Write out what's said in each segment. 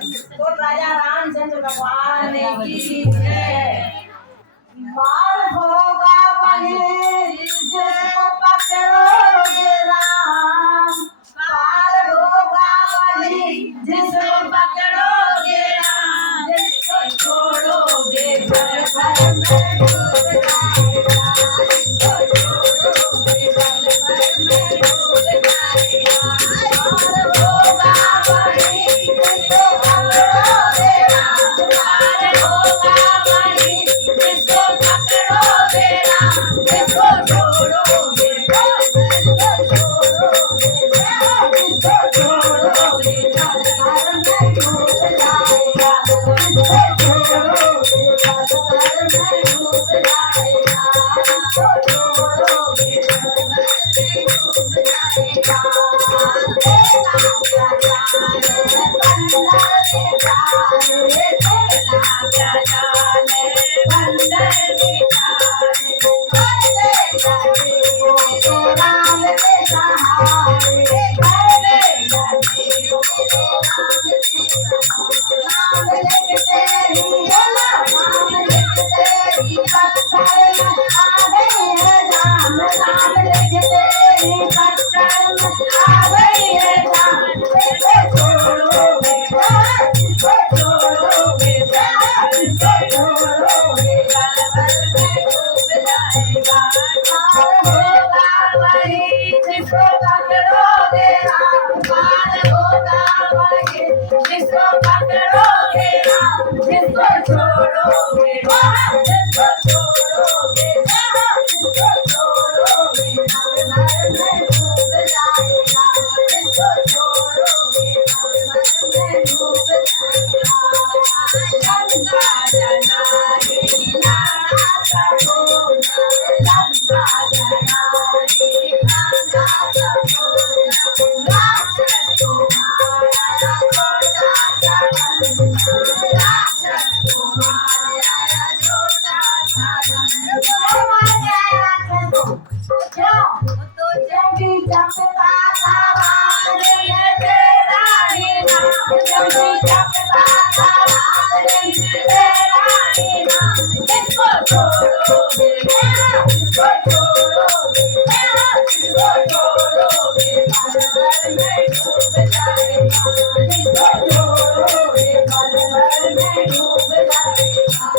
तो राजा रामचंद्र भगवान की जय। बाल होगा वही जिसको पकड़ोगे राम, बाल होगा वही जिसको पकड़ोगे राम, जिसको छोड़ोगे घर घर में डूब जाएगा, जिसको छोड़ोगे घर घर में डूब जाएगा। बाल होगा वही जिसको पकड़ोगे राम, बाल होगा वही जिसको पकड़ोगे राम, जिसको छोड़ोगे जिसको छोड़ोगे जिसको छोड़ोगे घर घर में डूब जाएगा, जिसको छोड़ोगे घर घर में डूब जाएगा, जिसको छोड़ोगे घर घर में डूब जाएगा। तेरा क्या जाने बंदर बेचारे, तेरा क्या जाने बंदर बेचारे, बंदे लगे तो राम के सहारे, बंदे लगे तो राम के सहारे। राम लिखते ही राम लिखते ही पत्थर में आ गई है जान, राम लिखते ही पत्थर में आ गई है जान, जिसको छोड़ोगे जिसको छोड़ोगे जिसको छोड़ोगे घर घर में डूब जाएगा। पार होगा वही जिसको पकड़ोगे राम, पार होगा वही जिसको पकड़ोगे राम, जिसको छोड़ोगे जिसको छोड़ोगे जिसको छोड़ोगे घर घर में डूब जाएगा, जिसको छोड़ोगे घर घर में डूब जाएगा। लंका जलाए लाड़ा सरोना, लंका जलाए लाड़ा सरोना, राक्षस तुम्हारा छोटा सा बंदा, राक्षस तुम्हारा छोटा सा बंदा। क्यों तो जब भी जपता था राम ने तेरा ही नाम, जब भी जपता था राम ने तेरा ही नाम, जिसको छोड़ोगे जिसको छोड़ोगे जिसको छोड़ोगे घर घर में डूब जाएगा, जिसको छोड़ोगे घर घर में डूब जाएगा।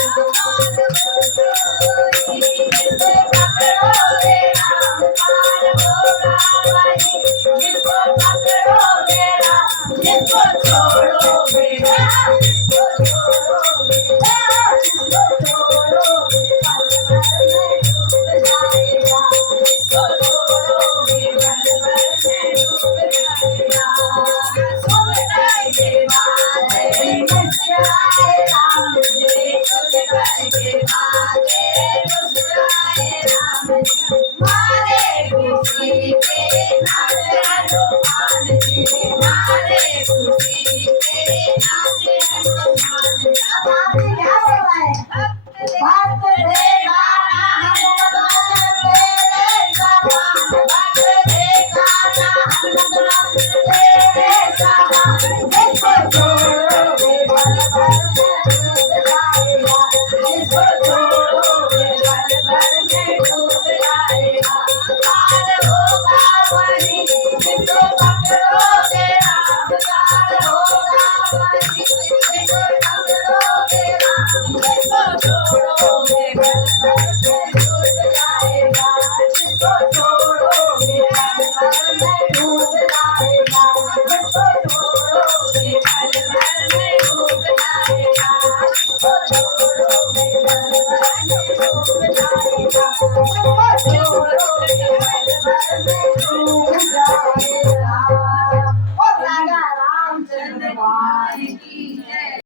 जिसको पकड़ोगे राम, पार होगा वही जिसको पकड़ोगे राम, जिसको छोड़ोगे जिसको छोड़ोगे जिसको छोड़ोगे घर घर में डूब जाएगा, जिसको छोड़ोगे घर घर में डूब जाएगा। सुन करके बातें मुस्कुराए राम जी, सुन करके बातें मुस्कुराए राम जी, मारे खुशी के नाचे हनुमान जी, मारे खुशी के नाचे हनुमान जी। अब आपने क्या बोला है? भक्त देगा हनुमान तेरे समान, भक्त देगा हनुमान तेरे समान, जिसको छोड़ोगे घर घर में डूब जाएगा, जिसको छोड़ोगे घर घर में डूब जाएगा। पार होगा वही जिसको पकड़ोगे राम, पार होगा वही जिसको पकड़ोगे राम, जिसको छोड़ोगे घर घर में डूब जाएगा, जिसको छोड़ोगे घर घर में डूब जाएगा, जिसको छोड़ोगे घर घर में डूब जाएगा, जिसको छोड़ोगे घर घर में डूब जाएगा, जिसको छोड़ोगे घर घर में डूब जाएगा।